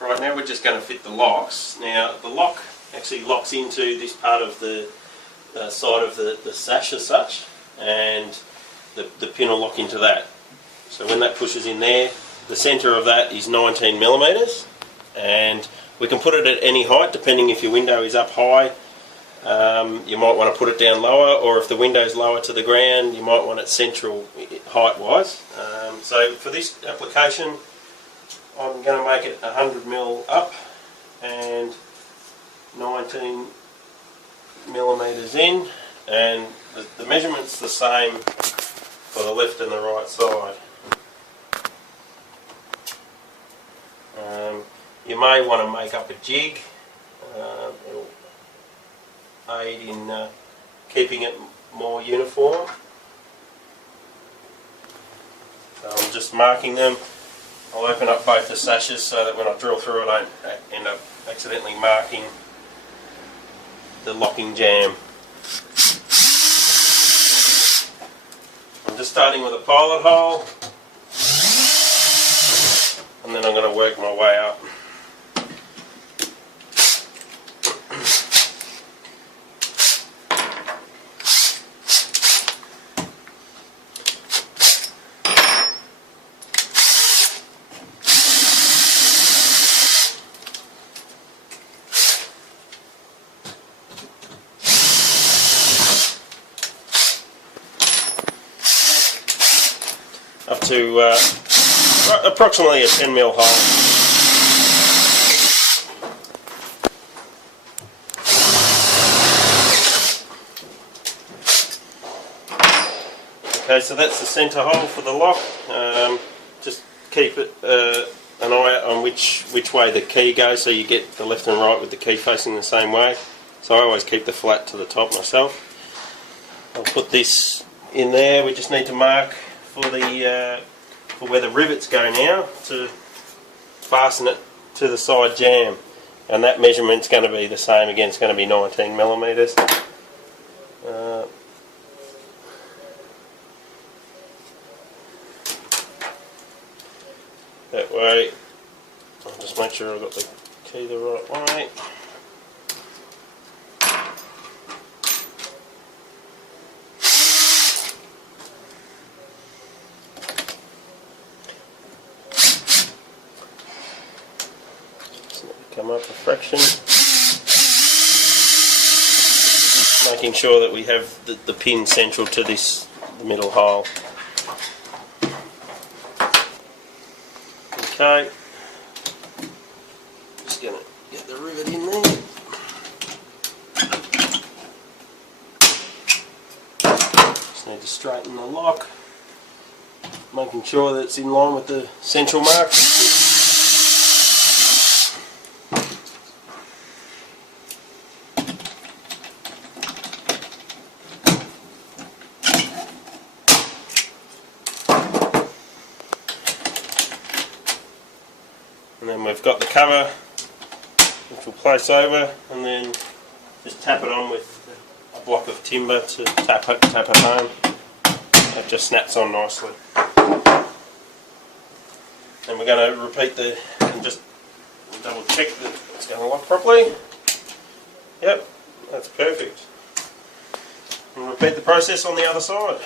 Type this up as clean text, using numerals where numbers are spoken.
Right, now we're just going to fit the locks. Now the lock actually locks into this part of the side of the sash as such, and the pin will lock into that. So when that pushes in there, the centre of that is 19 millimetres, and we can put it at any height depending if your window is up high. You might want to put it down lower, or if the window is lower to the ground, you might want it central height wise. So for this application, I'm going to make it 100mm up and 19 millimetres in, and the measurement's the same for the left and the right side. You may want to make up a jig. It'll aid in keeping it more uniform. So I'm just marking them. I'll open up both the sashes so that when I drill through it I don't end up accidentally marking the locking jam. I'm just starting with a pilot hole, and then I'm going to work my way up. Up to approximately a 10mm hole. Okay, so that's the centre hole for the lock. Just keep it an eye on which way the key goes, so you get the left and right with the key facing the same way. So I always keep the flat to the top myself. I'll put this in there. We just need to mark for where the rivets go now to fasten it to the side jam, and that measurement's going to be the same again. It's going to be 19 millimetres. That way, I'll just make sure I've got the key the right way. Come up a fraction, making sure that we have the pin central to this middle hole. Okay, just going to get the rivet in there. Just need to straighten the lock, making sure that it's in line with the central mark. And then we've got the cover, which we'll place over, and then just tap it on with a block of timber to tap it home. It just snaps on nicely. And we're going to repeat and just double check that it's going to lock properly. Yep, that's perfect. And repeat the process on the other side.